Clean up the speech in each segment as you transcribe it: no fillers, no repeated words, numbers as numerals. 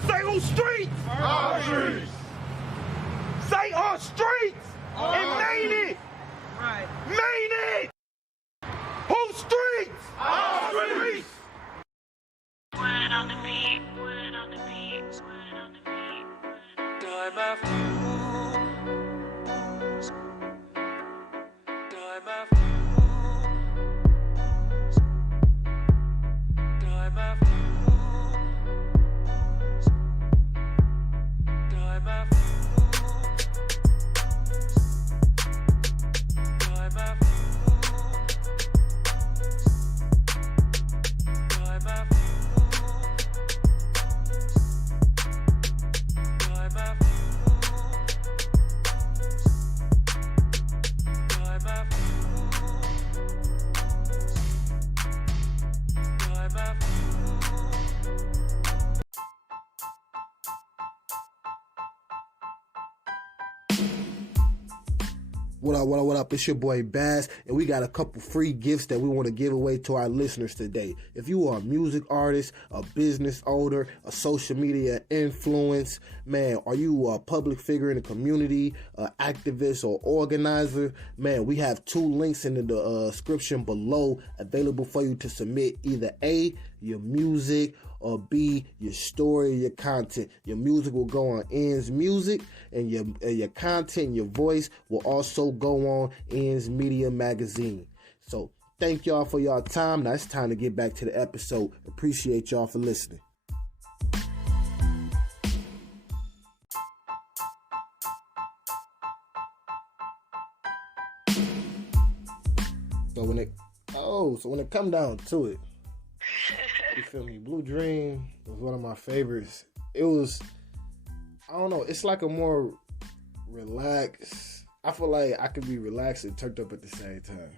Say on streets. Our streets. Say on streets. And main it. Right. Main it. Whose streets? Our streets. Word on the beat, word on the beat, word on the beat. Time after time after time after time after time after time after What up? It's your boy Bass, and we got a couple free gifts that we want to give away to our listeners today. If you are a music artist, a business owner, a social media influence, man, are you a public figure in the community, an activist or organizer, man, we have 2 links in the description below available for you to submit either A, your music, or B, your story, your content. Your music will go on N's Music, and your content, your voice will also go on N's Media Magazine. So thank y'all for y'all time. Now it's time to get back to the episode. Appreciate y'all for listening. So when it come down to it, you feel me? Blue Dream was one of my favorites. It was, I don't know, it's like a more relaxed, I feel like I could be relaxed and turned up at the same time.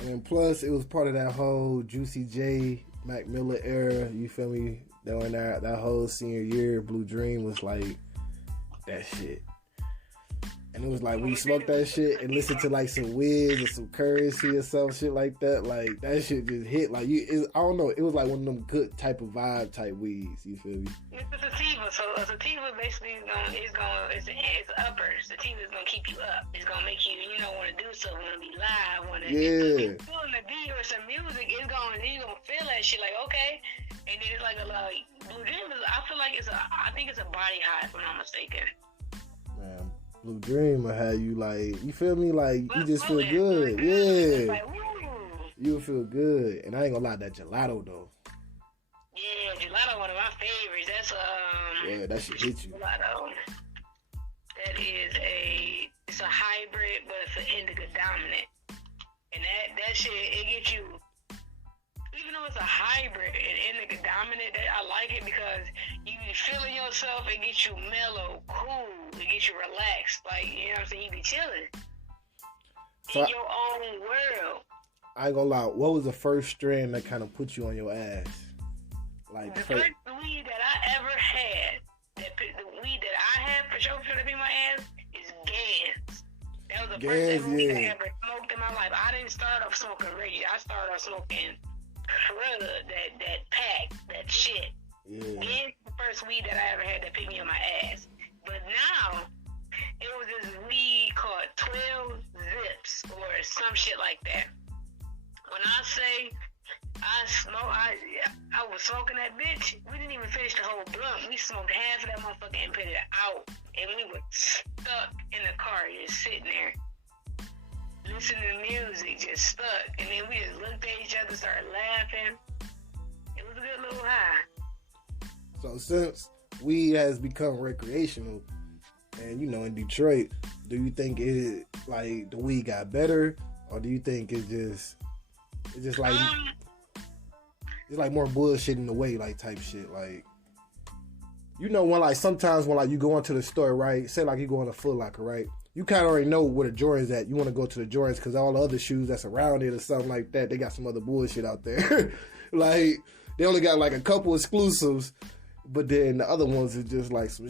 And then plus, it was part of that whole Juicy J, Mac Miller era, you feel me? During that whole senior year, Blue Dream was like that shit. And it was like we smoked that shit and listened to like some Wiz or some Currency or some shit like that. Like that shit just hit. Like I don't know. It was like one of them good type of vibe type weeds. You feel me? It's a sativa, so a sativa basically it's upper. Sativa is gonna keep you up. It's gonna make you want to do something, want to be live, want to feeling the beat or some music. You gonna feel that shit like okay, and then it's like Blue Dream. I feel like I think it's a body high if I'm not mistaken. Man. Blue Dream will have you like, you feel me? Like, you just feel good. Yeah. Like, you feel good. And I ain't gonna lie, that gelato, though. Yeah, gelato, one of my favorites. That's, yeah, that shit hit you. Gelato. That is it's a hybrid, but it's an indica dominant. And that shit, it gets you, even though it's a hybrid and indica dominant, I like it because you be feeling yourself, it gets you mellow, cool, it gets you relaxed. Like, you know what I'm saying? You be chilling in your own world. I ain't gonna lie, what was the first strand that kind of put you on your ass? Like the first weed that I ever had, the weed that I had for sure to be my ass, is Gans. That was the first weed I ever smoked in my life. I didn't start off smoking regular. I started off smoking that pack, that shit. Yeah. It's the first weed that I ever had that picked me on my ass. But now, it was this weed called 12 Zips or some shit like that. When I say I was smoking that bitch, we didn't even finish the whole blunt. We smoked half of that motherfucker and put it out. And we were stuck in the car, just sitting there. Listening to music, just stuck, and then we just looked at each other, started laughing. It was a good little high. So since weed has become recreational, and in Detroit, do you think it like the weed got better, or do you think it's just like it's like more bullshit in the way, like type shit, like when like sometimes when like you go into the store, right? Say like you go in a Foot Locker, right? You kind of already know where the Jordans at. You want to go to the Jordans because all the other shoes that's around it or something like that, they got some other bullshit out there. Like, they only got like a couple exclusives, but then the other ones are just like some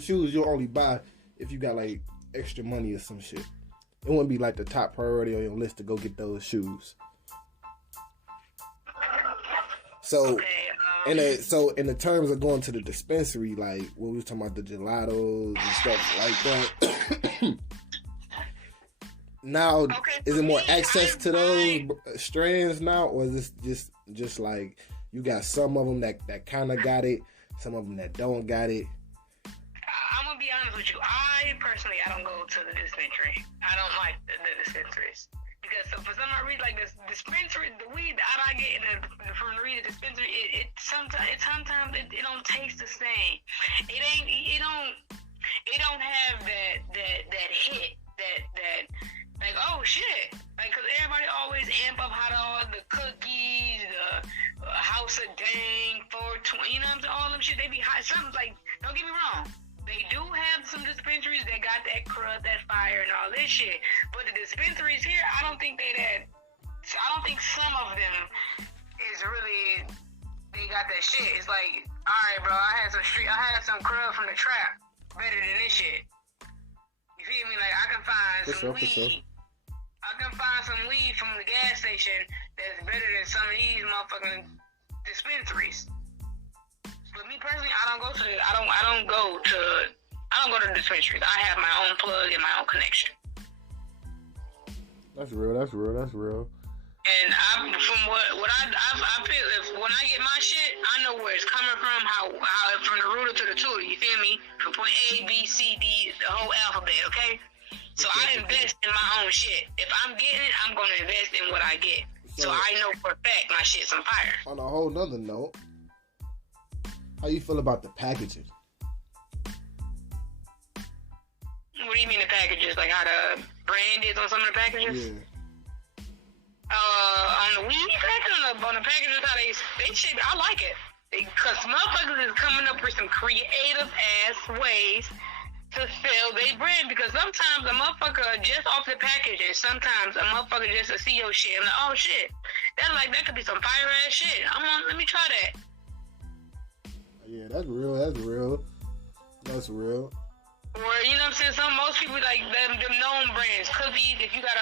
shoes you'll only buy if you got like extra money or some shit. It wouldn't be like the top priority on your list to go get those shoes. So, okay, So in the terms of going to the dispensary, like when we was talking about the gelatos and stuff like that, now is it more access to those strands now, or is this just like you got some of them that kind of got it, some of them that don't got it? I'm gonna be honest with you. I personally don't go to the dispensary. I don't like the dispensaries. Because for some reason, like this dispensary, the weed that I get from the dispensary, it sometimes it don't taste the same. It don't have that hit that like, oh shit, like, cause everybody always amp up how the cookies, the House of Dang, 420, you know what I'm saying? All them shit, they be hot. Something like, don't get me wrong. They do have some dispensaries that got that crud, that fire, and all this shit. But the dispensaries here, I don't think some of them is really, they got that shit. It's like, all right, bro, I had some crud from the trap, better than this shit. You feel me? Like, I can find some weed. I can find some weed from the gas station that's better than some of these motherfucking dispensaries. But me personally, I don't go to the dispensaries. I have my own plug and my own connection. That's real. And from what I feel, if when I get my shit, I know where it's coming from, how from the rooter to the tutor. You feel me? From point A, B, C, D, the whole alphabet. Okay. So I invest in my own shit. If I'm getting it, I'm gonna invest in what I get. So I know for a fact my shit's on fire. On a whole nother note, how you feel about the packaging? What do you mean the packages? Like how the brand is on some of the packages? Yeah. On the weed package, on the packages, how they shit, I like it. Because motherfuckers is coming up with some creative ass ways to sell their brand. Because sometimes a motherfucker just off the package, and sometimes a motherfucker just to see your shit. I'm like, oh shit, that could be some fire ass shit. Let me try that. Yeah, that's real. Or, you know what I'm saying? Most people like them known brands. Cookies, if you got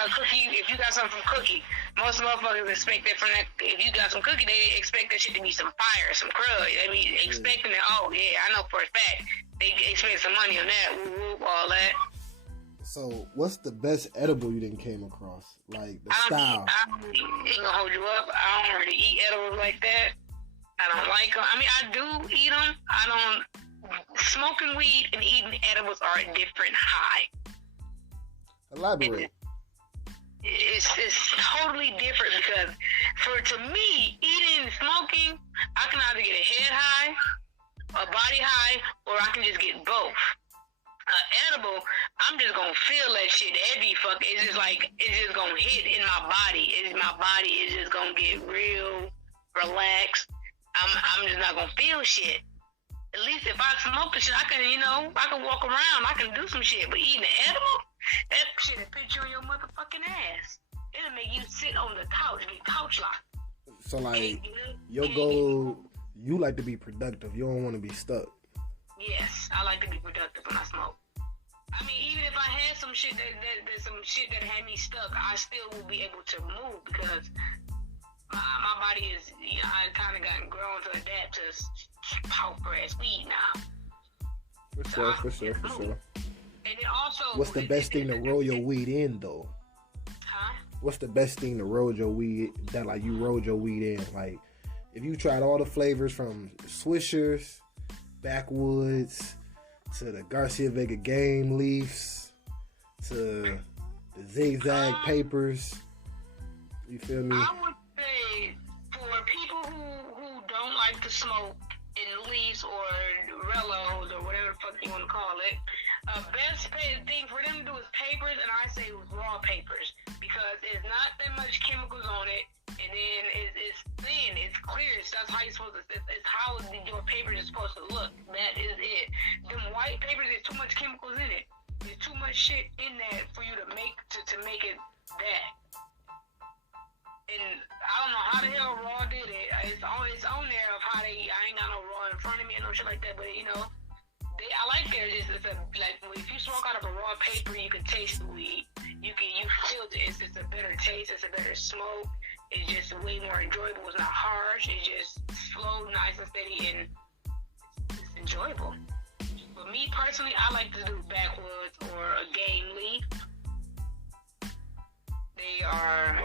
something from Cookie, most motherfuckers expect that from that. If you got some Cookie, they expect that shit to be some fire, some crud. They be expecting that, oh yeah, I know for a fact. They expect some money on that, whoop, all that. So, what's the best edible you didn't came across? Like, the style? I ain't gonna hold you up. I don't really eat edibles like that. I don't like them. I mean, I do eat them. Smoking weed and eating edibles are a different high. Elaborate. It's totally different because to me, eating and smoking, I can either get a head high, a body high, or I can just get both. Edible, I'm just gonna feel that shit every fuck. It's just gonna hit in my body. My body is just gonna get real relaxed. I'm just not gonna feel shit. At least if I smoke the shit, I can walk around, I can do some shit. But eating an edible, that shit will put you in your motherfucking ass. It'll make you sit on the couch, get couch locked. So like, your goal, you like to be productive. You don't want to be stuck. Yes, I like to be productive when I smoke. I mean, even if I had some shit that had me stuck, I still will be able to move because my body is, I kind of gotten grown to adapt to powerful ass weed now. For sure. And it also, what's the best thing to roll your weed in though? Huh? What's the best thing to roll your weed that like you rolled your weed in? Like, if you tried all the flavors from Swishers, Backwoods, to the Garcia Vega Game Leafs, to the Zigzag Papers, you feel me? I would say for people who don't like to smoke in leaves or rellos or whatever the fuck you want to call it, best thing for them to do is papers, and I say raw papers because there's not that much chemicals on it, and then it's thin, it's clear. That's how you're supposed to. It's how your paper is supposed to look. That is it. Them white papers, there's too much chemicals in it. There's too much shit in that for you to make it that. And I don't know how the hell Raw did it. It's on there of how they. I ain't got no Raw in front of me and no shit like that. But I like that. Like if you smoke out of a raw paper, you can taste the weed. You feel it. It's a better taste. It's a better smoke. It's just way more enjoyable. It's not harsh. It's just slow, nice and steady, and it's enjoyable. But me personally, I like to do backwoods or a game leaf. They are.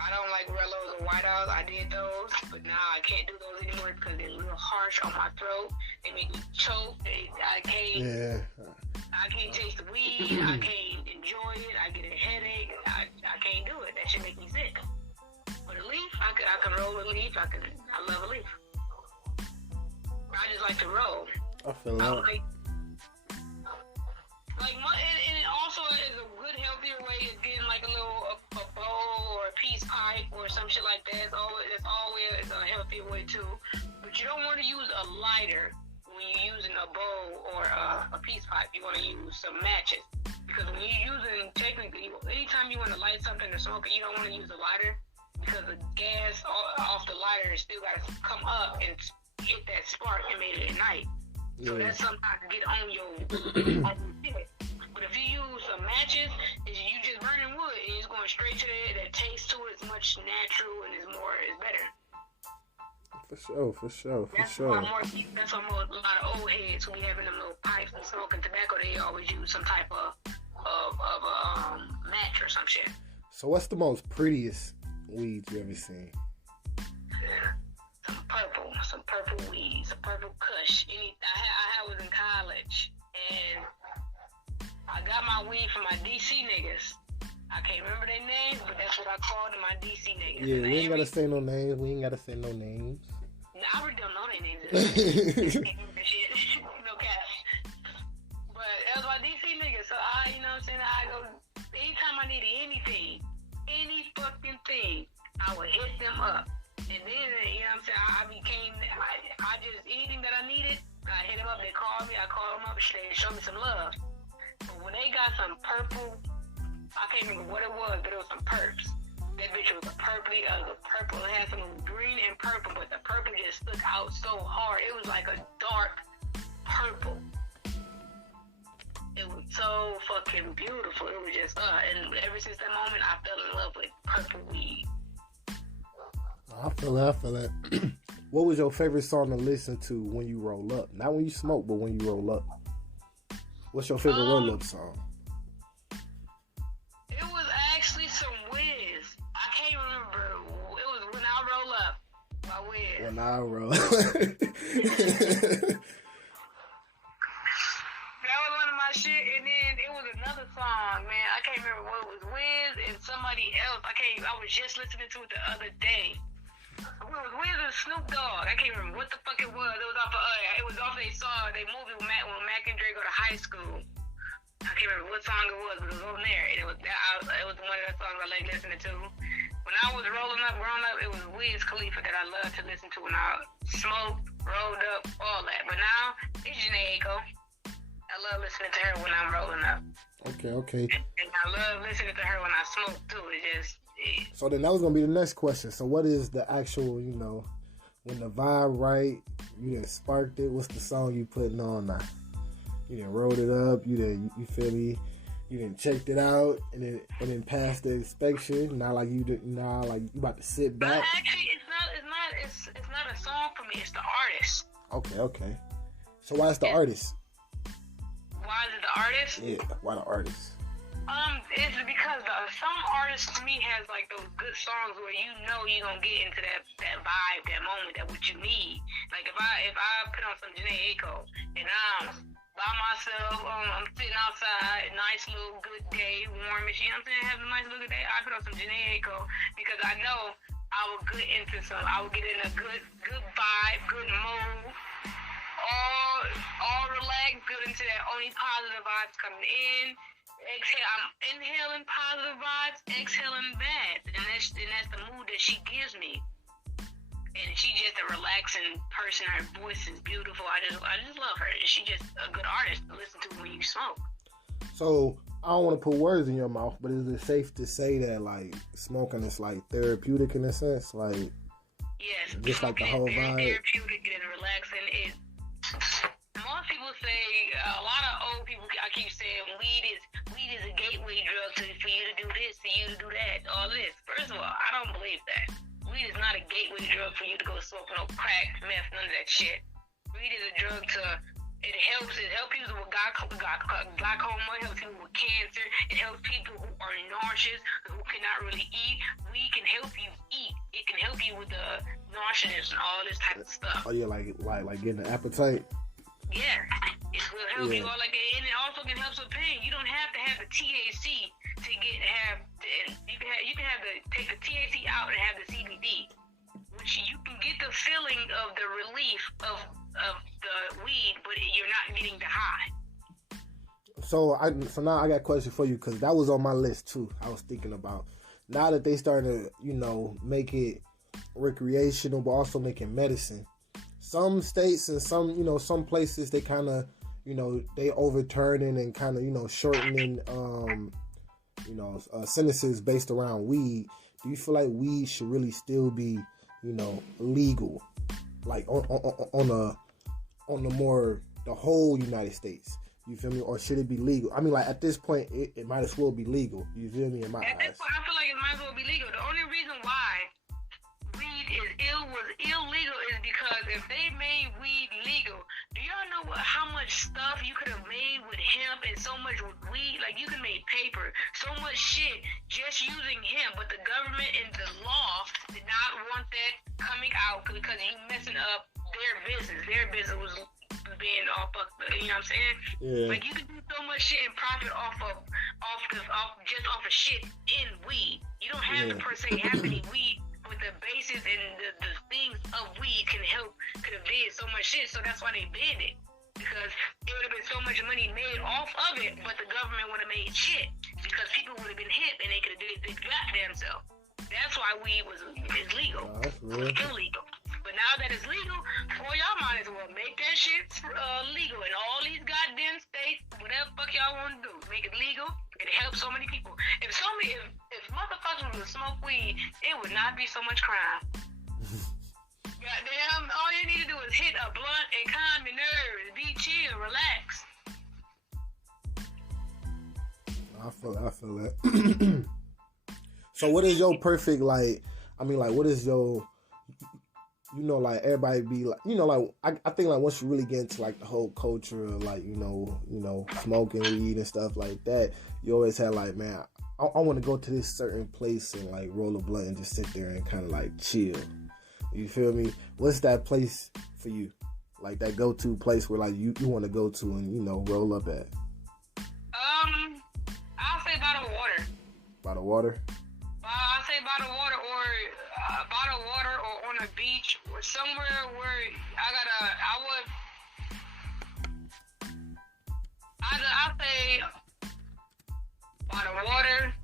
I don't like Rellos or White Owls. I did those, but now I can't do those anymore because they're a little harsh on my throat. They make me choke. I can't taste the weed. I can't enjoy it. I get a headache. I can't do it. That should make me sick. But a leaf, I can roll a leaf. I love a leaf. I just like to roll. I feel that. And it also is a good, healthier way of getting like a little a bowl or a peace pipe or some shit like that. That's always a healthier way too. But you don't want to use a lighter when you're using a bowl or a peace pipe. You want to use some matches, because when you're using, technically, anytime you want to light something or smoke it, you don't want to use a lighter, because the gas off the lighter still got to come up and hit that spark and make it ignite. So that's something to get on your shit. But if you use some matches, you just burning wood and it's going straight to that taste to it. It's much natural and it's better. For sure. That's why a lot of old heads who be having them little pipes and smoking tobacco, they always use some type of match or some shit. So what's the most prettiest weed you ever seen? Some purple weed, some purple kush. I was in college and I got my weed from my DC niggas. I can't remember their names, but that's what I called them, my DC niggas. Yeah, we ain't gotta say no names. Nah, I really don't know their names. Shit. No cap. But that was my DC niggas. So you know what I'm saying? I go, anytime I needed anything, any fucking thing, I would hit them up. And then, you know what I'm saying, I just, anything that I needed, I hit them up, they called me, I called them up, they showed me some love. But when they got some purple, I can't remember what it was, but it was some perps. That bitch was purple, it had some green and purple, but the purple just stuck out so hard. It was like a dark purple. It was so fucking beautiful. It was just, and ever since that moment, I fell in love with purple weed. I feel that. What was your favorite song to listen to when you roll up? Not when you smoke, but when you roll up. What's your favorite roll-up song? It was actually some Wiz. I can't remember. It was When I Roll Up by Wiz. When I Roll Up. That was one of my shit. And then it was another song, man. I can't remember what it was. Wiz and somebody else. I was just listening to it the other day. It was Wiz and Snoop Dogg. I can't remember what the fuck it was. It was off they movie when Mac and Dre go to high school. I can't remember what song it was, but it was on there. And it was one of the songs I like listening to. When I was growing up, it was Wiz Khalifa that I loved to listen to when I smoked, rolled up, all that. But now, it's Janae Aiko. I love listening to her when I'm rolling up. Okay. And I love listening to her when I smoke, too. So then that was going to be the next question. So what is the actual, when the vibe right, you done sparked it, what's the song you putting on now? You done rolled it up, you feel me? You done checked it out, and then passed the inspection. Now like you about to sit back. But actually, it's not a song for me, it's the artist. Okay. So why is the artist? Why is it the artist? Yeah, why the artist? It's because some artists to me has like those good songs where you're gonna get into that vibe, that moment, that what you need. Like if I put on some Janae Aiko and I'm by myself, I'm sitting outside, nice little good day, warmish, you know what I'm saying? Have a nice little good day. I put on some Janae Aiko because I know I will get in a good vibe, good mood. All relaxed, good into that, only positive vibes coming in. Exhale, I'm inhaling positive vibes, exhaling bad, and that's the mood that she gives me. And she's just a relaxing person. Her voice is beautiful. I just love her. She's just a good artist to listen to when you smoke. So I don't want to put words in your mouth, but is it safe to say that like smoking is like therapeutic in a sense, like yes, just like the whole very vibe? Therapeutic and relaxing. Most people will say a lot of old people. I keep saying weed is a gateway drug for you to do this, for you to do that, all this. First of all, I don't believe that. Weed is not a gateway drug for you to go smoke no crack, meth, none of that shit. Weed is a drug it helps people with glaucoma, it helps people with cancer, it helps people who are nauseous, who cannot really eat. Weed can help you eat. It can help you with the nauseousness and all this type of stuff. Oh yeah, like getting an appetite. Yeah, it will help you all like that, and it also can help with pain. You don't have to have the THC to you can take the THC out and have the CBD, which you can get the feeling of the relief of the weed, but you're not getting the high. So now I got a question for you, because that was on my list too. I was thinking about, now that they starting to, make it recreational, but also making medicine. Some states and some places, they kind of, they overturning and kind of, shortening, sentences based around weed. Do you feel like weed should really still be, legal, like on the whole United States? You feel me? Or should it be legal? I mean, like, at this point, it might as well be legal. You feel me? In my eyes. At this point, I feel like it might as well be legal. The only reason why weed was illegal is because if they made weed legal, do y'all know how much stuff you could have made with hemp and so much with weed? Like, you can make paper, so much shit just using hemp, but the government and the law did not want that coming out because you messing up their business. Their business was being off of, you know what I'm saying? Yeah. Like, you can do so much shit and profit off of shit in weed. You don't have to per se have any weed, but the basis and the things of weed could have did so much shit, so that's why they banned it. Because it would have been so much money made off of it, but the government would have made shit because people would have been hip and they could have did it goddamn self. That's why weed is legal. Oh, that's real. It's illegal. But now that it's legal, boy, y'all might as well make that shit legal in all these goddamn states. Whatever fuck y'all want to do, make it legal. It helps so many people. If motherfuckers would smoke weed, it would not be so much crime. Goddamn, all you need to do is hit a blunt and calm your nerves, be chill, relax. I feel that. So what is your perfect, what is your, everybody be like, I think like once you really get into like the whole culture of like, smoking weed and stuff like that, you always have like, man, I want to go to this certain place and like roll a blunt and just sit there and kind of like chill. You feel me? What's that place for you? Like that go-to place where like you want to go to and, roll up at? I'll say by the water. By the water? I'll say by the water or on a beach or somewhere where I'll say by the water,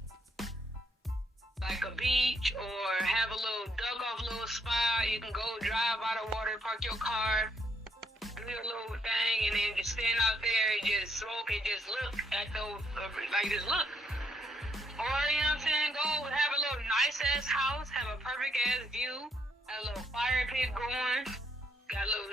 like a beach, or have a little dug off little spot. You can go drive by the water, park your car, do your little thing, and then just stand out there and just smoke and just look at those, just look. Or, you know what I'm saying, go have a little nice-ass house, have a perfect-ass view, have a little fire pit going, got a little,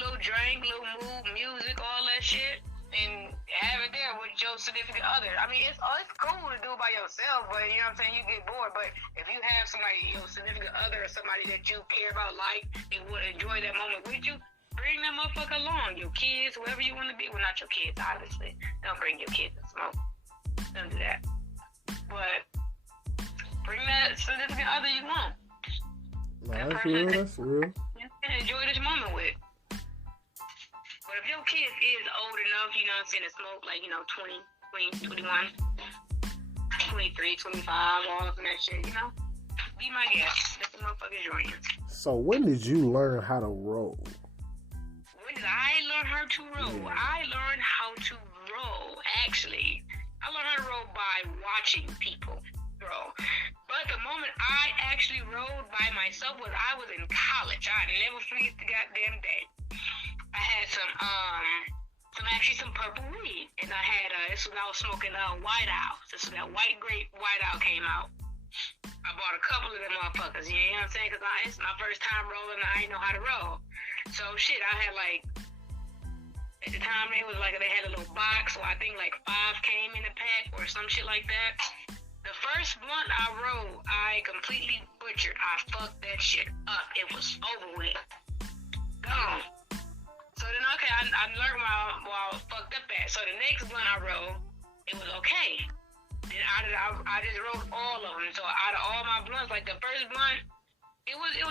little drink, little mood, music, all that shit, and have it there with your significant other. I mean, it's cool to do it by yourself, but, you know what I'm saying, you get bored. But if you have somebody, your significant other or somebody that you care about, like, and would enjoy that moment with you, bring that motherfucker along. Your kids, whoever you want to be. Well, not your kids, obviously. Don't bring your kids to smoke. Don't do that. But bring that significant other you want. That's real. You can enjoy this moment with. But if your kid is old enough, you know what I'm saying, to smoke, like, 20, 21, 23, 25, all of that shit, be my guest. Let the motherfuckers join you. So when did you learn how to roll? When did I learn how to roll? Yeah. I learned how to roll, actually. I learned how to roll by watching people roll. But the moment I actually rolled by myself was I was in college. I never forget the goddamn day. I had some purple weed, and I had this was when I was smoking White Owl. This was that white grape White Owl came out. I bought a couple of them motherfuckers. You know what I'm saying? Because it's my first time rolling, and I didn't know how to roll. So shit, I had like At the time, it was like they had a little box, so I think like 5 came in a pack or some shit like that. The first blunt I rolled, I completely butchered. I fucked that shit up. It was over with. Gone. So then, okay, I learned while I fucked up at. So the next blunt I rolled, it was okay. Then I just rolled all of them. So out of all my blunts, like the first blunt, it was good.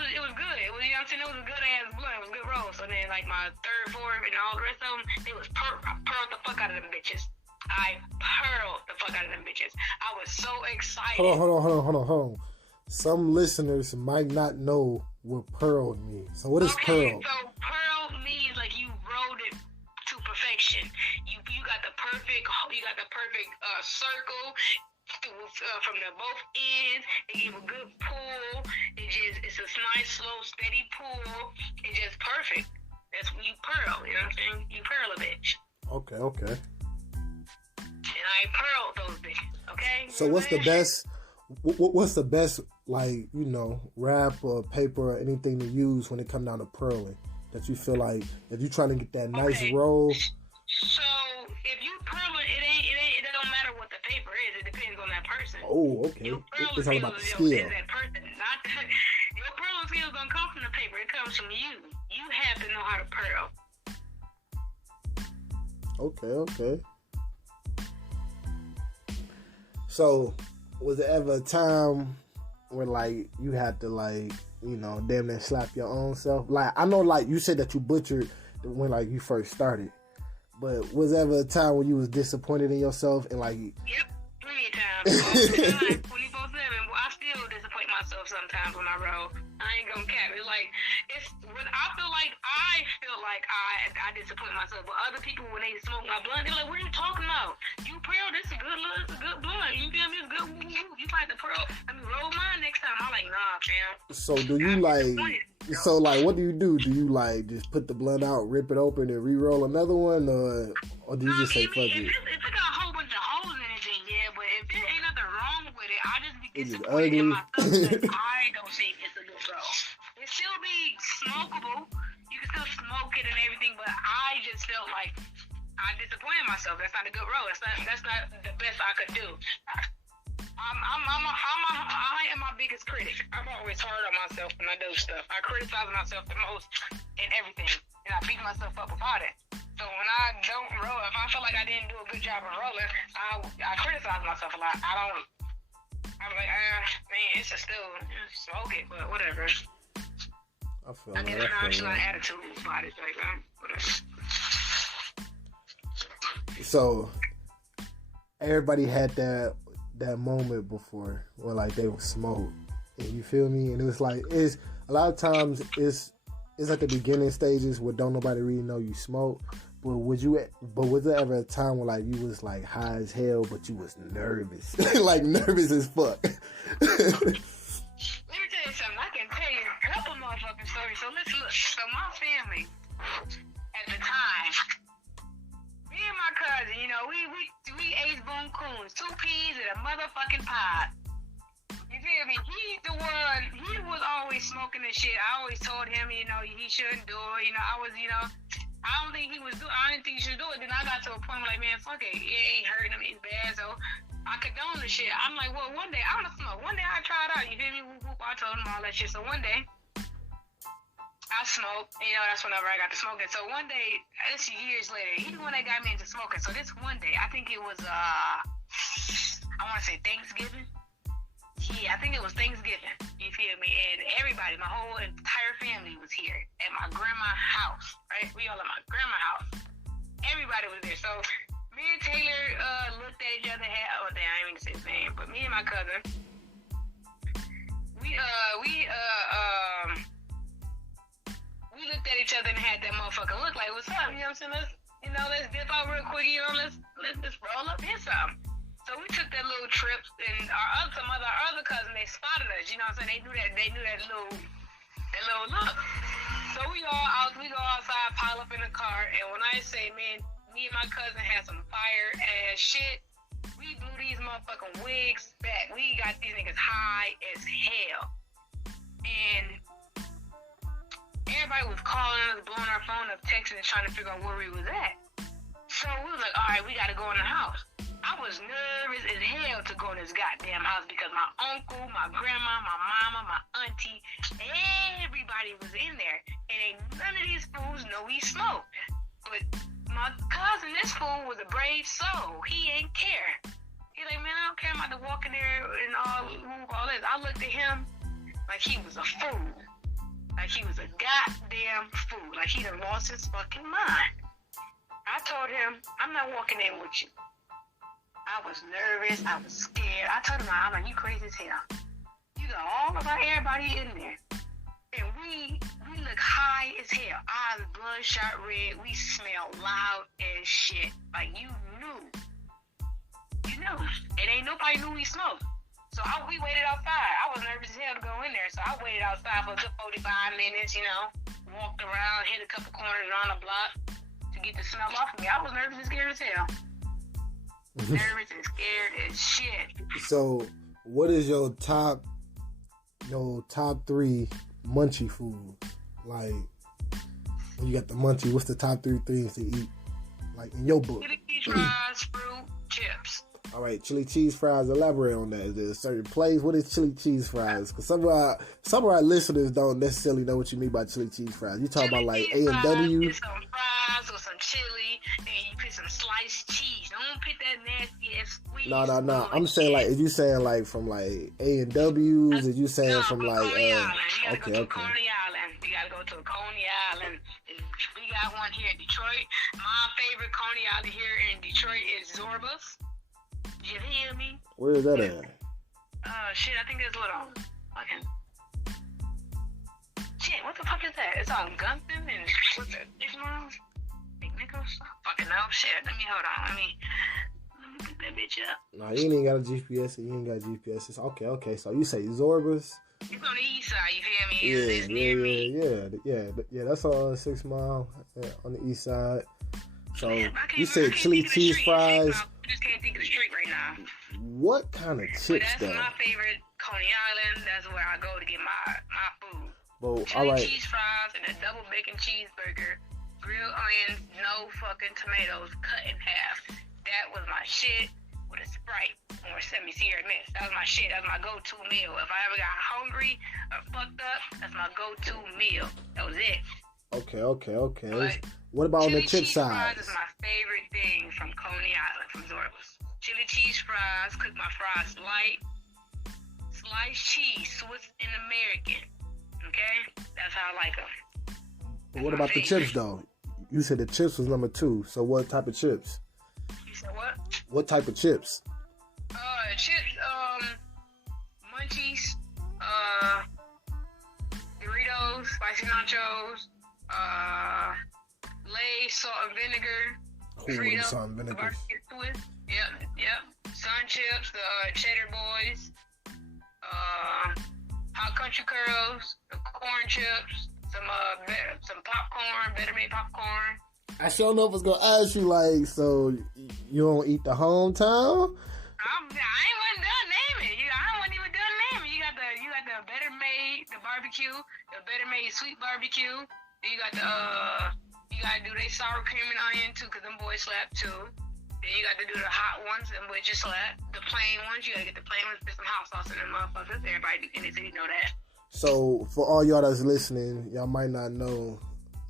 It was, you know what I'm saying? It was a good ass blunt. It was a good roll. So then like my third, fourth, and all the rest of them, it was I pearled the fuck out of them bitches. I pearled the fuck out of them bitches. I was so excited. Hold on. Some listeners might not know what pearl means. So what is pearl? So pearl means like you rolled it to perfection. You got the perfect circle from the both ends. It gave a good pull. It's a nice, slow, steady pull. It's just perfect. That's when you pearl. You know what I'm saying? You pearl a bitch. Okay. And I pearled those bitches. Okay. So what's the best? What's the best, like, you know, wrap or paper or anything to use when it comes down to pearling? That you feel like if you're trying to get that nice roll. So if you pearl it don't matter what the paper is. It depends on that person. Oh, okay. It's all about the skill. Is that person, not your pearling skills don't come from the paper. It comes from you. You have to know how to pearl. Okay. So, was there ever a time where, like, you had to, like, you know, damn near slap your own self? Like, I know, like, you said that you butchered when, like, you first started. But was there ever a time when you was disappointed in yourself and, like... Yep, plenty of times. All the time, 24/7. Well, I still disappoint myself sometimes when I roll. I ain't gonna cap. It's like, when I feel like I disappoint myself. But other people, when they smoke my blunt, they're like, what are you talking about? You pearl, this is a good blunt. You feel me? It's good. You like the pearl. Roll mine next time. I'm like, nah, fam. So do you what do you do? Do you like just put the blunt out, rip it open, and re-roll another one, or do you just say fuck it? If it got a whole bunch of holes in it, then yeah. But if there ain't nothing wrong with it, I just be disappointed in myself because I don't think it's a good roll. It still be smokable. You can still smoke it and everything, but I just felt like I disappointed myself. That's not a good roll. That's not the best I could do. I am my biggest critic. I'm always hard on myself when I do stuff. I criticize myself the most in everything, and I beat myself up about it. So when I don't roll, if I feel like I didn't do a good job of rolling, I criticize myself a lot. I'm like, man, it's just still smoke it, but whatever. I get a nonchalant attitude about it, like, whatever. So everybody had that moment before where like they would smoke, and you feel me, and it's like it's a lot of times it's at the beginning stages where don't nobody really know you smoke. But was there ever a time where like you was like high as hell but you was nervous like nervous as fuck? Let me tell you something. I can tell you a couple motherfucking stories. So let's look. So my family at the time, me and my cousin, you know, we ate boom coons, 2 peas and a motherfucking pot. You feel me? He's the one. He was always smoking and shit. I always told him, you know, he shouldn't do it. You know, I didn't think he should do it. Then I got to a point where like, man, fuck it. It ain't hurting him. It's bad. So I condone the shit. I'm like, well, one day I'm gonna smoke. One day I try it out. You feel me? I told him all that shit. So one day I smoked. You know, that's whenever I got to smoking. So one day, this years later, he the one that got me into smoking. So this one day, I think it was I want to say Thanksgiving. Yeah, I think it was Thanksgiving. You feel me? And everybody, my whole entire family was here at my grandma's house, right? We all at my grandma's house. Everybody was there. So me and Taylor looked at each other. I ain't even gonna say his name, but me and my cousin, we looked at each other and had that motherfucker look like, what's up? You know what I'm saying? Let's dip out real quick. You know, let's just roll up here something. So we took that little trip, and our other cousin, they spotted us. You know what I'm saying? They knew that little look. So we go outside, pile up in the car, and when I say, man, me and my cousin had some fire ass shit. We blew these motherfucking wigs back. We got these niggas high as hell, and everybody was calling us, blowing our phone up, texting, and trying to figure out where we was at. So we was like, all right, we got to go in the house. I was nervous as hell to go in this goddamn house because my uncle, my grandma, my mama, my auntie, everybody was in there. And ain't none of these fools know we smoke. But my cousin, this fool, was a brave soul. He ain't care. He like, man, I don't care. I'm about to walk in there and all this. I looked at him like he was a fool. Like he was a goddamn fool. Like he done lost his fucking mind. I told him, I'm not walking in with you. I was nervous. I was scared. I told him, I'm like, you crazy as hell. You got all of everybody in there. And we look high as hell. Eyes bloodshot red. We smell loud as shit. Like you knew. You knew. And ain't nobody knew we smoked. So we waited outside. I was nervous as hell to go in there. So I waited outside for a good 45 minutes, you know. Walked around, hit a couple corners around the block to get the smell off of me. I was nervous and scared as hell. Nervous and scared as shit. So, what is your top 3 munchie food? Like, when you got the munchie, what's the top 3 things to eat? Like, in your book. Chili cheese fries, fruit, chips. All right, chili cheese fries. Elaborate on that. Is there a certain place? What is chili cheese fries? Because some of our listeners don't necessarily know what you mean by chili cheese fries. You talk about like A&W. Some fries or some chili, and you put some sliced cheese. Don't put that nasty ass sweet. No. I'm saying like, is you saying like from like A&W's? Is you saying from like? Coney Island. You gotta go to okay. Coney Island. You gotta go to Coney Island. We got one here in Detroit. My favorite Coney Island here in Detroit is Zorba's. You hear me? Where is that at? Shit, I think there's a little fucking... Shit, what the fuck is that? It's on Gumpton and what's that? Big Nichols? Fucking no, shit. Hold on. Let me pick that bitch up. No, you ain't got a GPS. You ain't got GPS. It's okay. So you say Zorba's? It's on the east side, you feel me? It's near me. Yeah. That's on 6 Mile on the east side. So you I said can't chili think of the cheese street. fries. I just can't think of the street right now. What kind of But chips that's though? my favorite, Coney Island. That's where I go to get my food. Well, Chili all right. cheese fries and a double bacon cheeseburger, grilled onions, no fucking tomatoes, cut in half. That was my shit with a Sprite or semi-Sierra mix. That was my shit. That was my go-to meal. If I ever got hungry or fucked up, that's my go-to meal. That was it. Okay. But What about on the chip chili cheese side? fries is my favorite thing from Coney Island, from Zorba's. Chili cheese fries, cook my fries light. Sliced cheese, Swiss and American. Okay? That's how I like them. But what about the chips though? You said the chips was number 2. So what type of chips? You said what? What type of chips? Chips, Munchies, Doritos, spicy nachos, Lay's salt and vinegar, Ooh, salt and vinegar. barbecue twist. Yep. Sun chips, the cheddar boys, hot country curls, the corn chips, some popcorn, better made popcorn. I sure know if I was gonna ask you like, so you don't eat the hometown? I ain't wasn't done naming. I wasn't even done naming. You got the better made, the barbecue, the better made sweet barbecue. Then you got you gotta do they sour cream and onion too, cause them boys slap too. Then you got to do the hot ones, and which just slap. The plain ones, you gotta get the plain ones, put some hot sauce in them motherfuckers. Everybody in the city know that. So for all y'all that's listening, y'all might not know,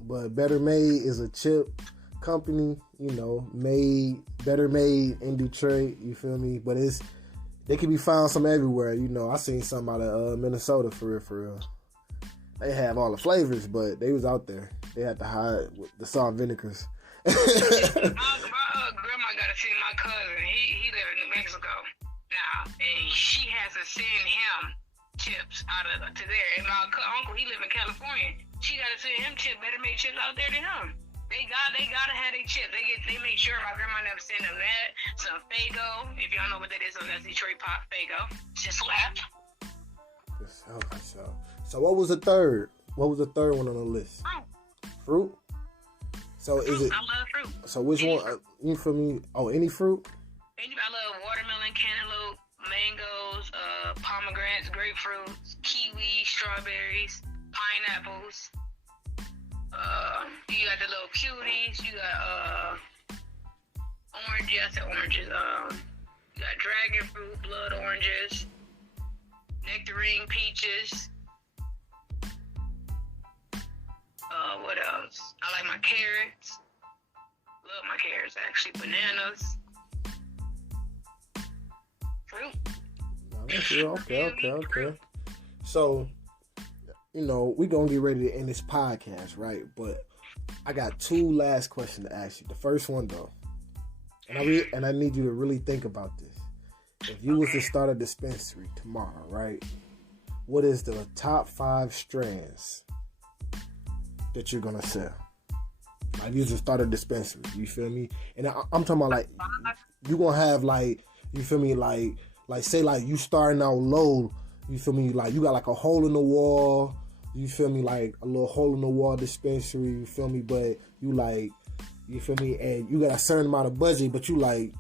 but Better Made is a chip company, you know, better made in Detroit, you feel me? But they can be found some everywhere, you know. I seen some out of Minnesota for real. They have all the flavors, but they was out there. They had to hide with the salt and vinegars. My grandma got to see my cousin. He live in New Mexico now, and she has to send him chips to there. And my uncle, he live in California. She got to send him chips, better made chips out there than him. They gotta have their chips. They make sure my grandma never send them that. Some Faygo, if y'all know what that is, so that's Detroit pop Faygo. Just slap. So what was the third? What was the third one on the list? Fruit. So is it? I love fruit. So which Any one? fruit. You for me? Oh, any fruit? I love watermelon, cantaloupe, mangoes, pomegranates, grapefruits, kiwi, strawberries, pineapples. You got the little cuties. You got orange. Yeah, I said oranges. You got dragon fruit, blood oranges, nectarine peaches. What else? I like my carrots. Love my carrots, actually. Bananas. Fruit. Okay. So, we're going to get ready to end this podcast, right? But I got two last questions to ask you. The first one, though, and I need you to really think about this. If you was to start a dispensary tomorrow, right? What is the top 5 strands that you're going to sell? Like, you just start a dispensary, you feel me? And I'm talking about, like, you're going to have, like, you feel me, like, say, like, you starting out low, you feel me, like, you got, like, a hole in the wall, you feel me, like, a little hole in the wall dispensary, you feel me, but you, like, you feel me, and you got a certain amount of budget, but you, like,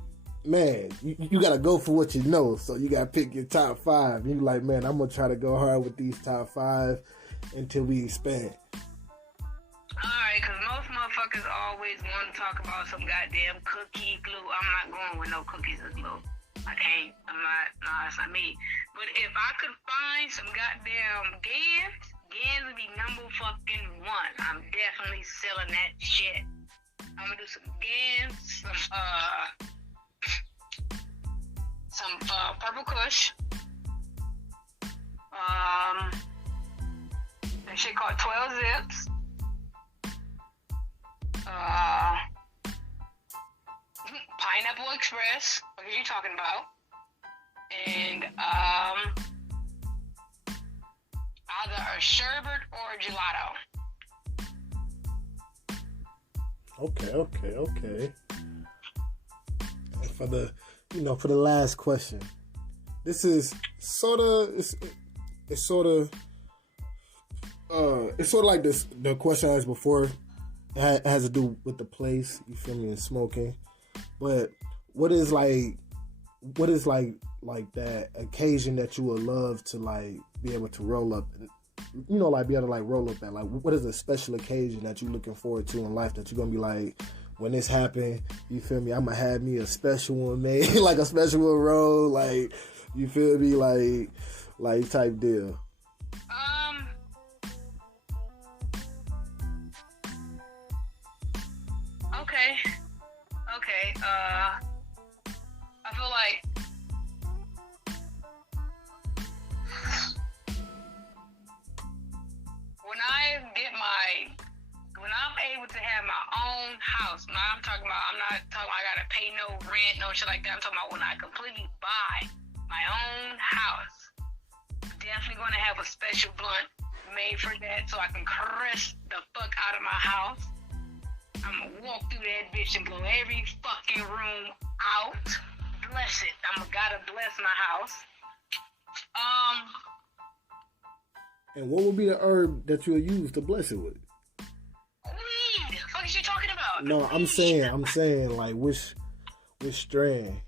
man, you got to go for what you know, so you got to pick your top 5, and you like, man, I'm going to try to go hard with these top 5 until we expand. Alright, because most motherfuckers always want to talk about some goddamn cookie glue. I'm not going with no cookies and glue. I can't. That's not me. But if I could find some goddamn Gans would be number fucking 1. I'm definitely selling that shit. I'm gonna do some Gans, some Purple Kush. That shit called 12 Zips. Pineapple Express, what are you talking about? And either a sherbet or a gelato. Okay. And for the last question, this is it's sort of like this. The question I asked before. It has to do with the place, you feel me, and smoking. But what is like that occasion that you would love to like be able to roll up, like be able to like roll up at? Like, what is a special occasion that you're looking forward to in life that you're gonna be like, when this happened, you feel me, I'm gonna have me a special one made, like a special one roll, like, you feel me, like type deal. Okay. I feel like when I'm able to have my own house, now I'm not talking I gotta pay no rent, no shit like that. I'm talking about when I completely buy my own house. Definitely gonna have a special blunt made for that so I can caress the fuck out of my house. I'm gonna walk through that bitch and blow every fucking room out. Bless it. Gotta bless my house. And what would be the herb that you'll use to bless it with? Weed. The fuck is you talking about? No, I'm saying, like, which strand?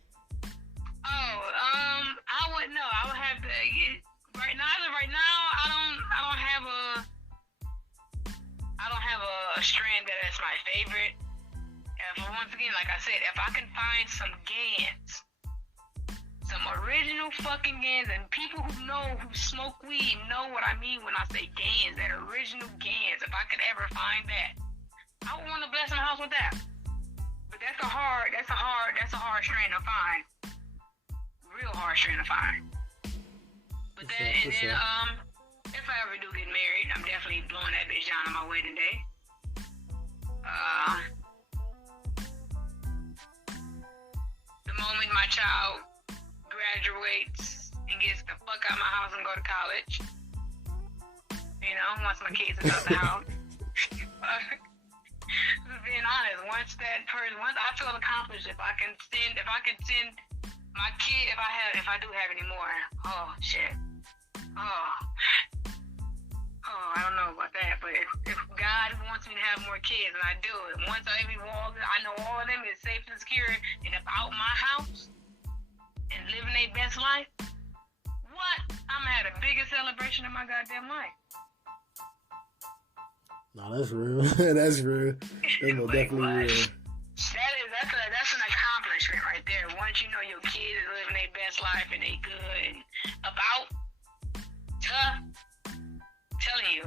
I wouldn't know. I would have to right now. I don't have a strand that's my favorite. Once again, like I said, if I can find some Gans, some original fucking Gans, and people who smoke weed know what I mean when I say Gans, that original Gans. If I could ever find that, I would want to bless my house with that. But that's a hard strand to find. Real hard strand to find. But then, if I ever do get married, I'm definitely blowing that bitch down on my wedding day. The moment my child graduates and gets the fuck out of my house and go to college, once my kids are out the house. Being honest, once I feel accomplished, if I could send my kid, if I do have any more, oh shit. I don't know about that, but if God wants me to have more kids, and I do it, once I know all of them is safe and secure, and if out my house and living their best life, what? I'm gonna have the biggest celebration of my goddamn life. No, Nah, that's real. That's real. That's most definitely real. That's an accomplishment right there. Once you know your kid is living their best life and they good and about to telling you,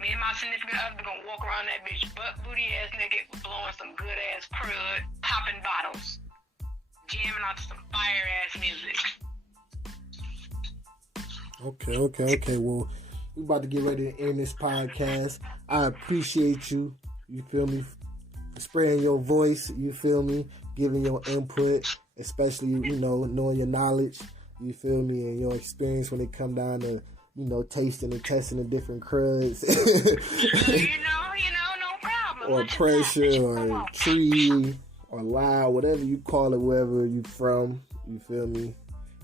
me and my significant other gonna walk around that bitch butt booty ass naked, blowing some good ass crud, popping bottles, jamming out to some fire ass music. Okay. Well, we about to get ready to end this podcast. I appreciate you. You feel me? Spreading your voice. You feel me? Giving your input, especially knowing your knowledge. You feel me? And your experience when it come down to tasting and testing the different cruds. No problem. Or pressure, or tree, or loud, whatever you call it, wherever you from. You feel me?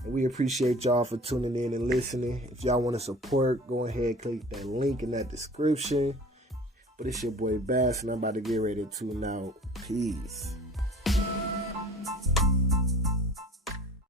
And we appreciate y'all for tuning in and listening. If y'all want to support, go ahead, click that link in that description. But it's your boy Bass, and I'm about to get ready to tune out. Peace.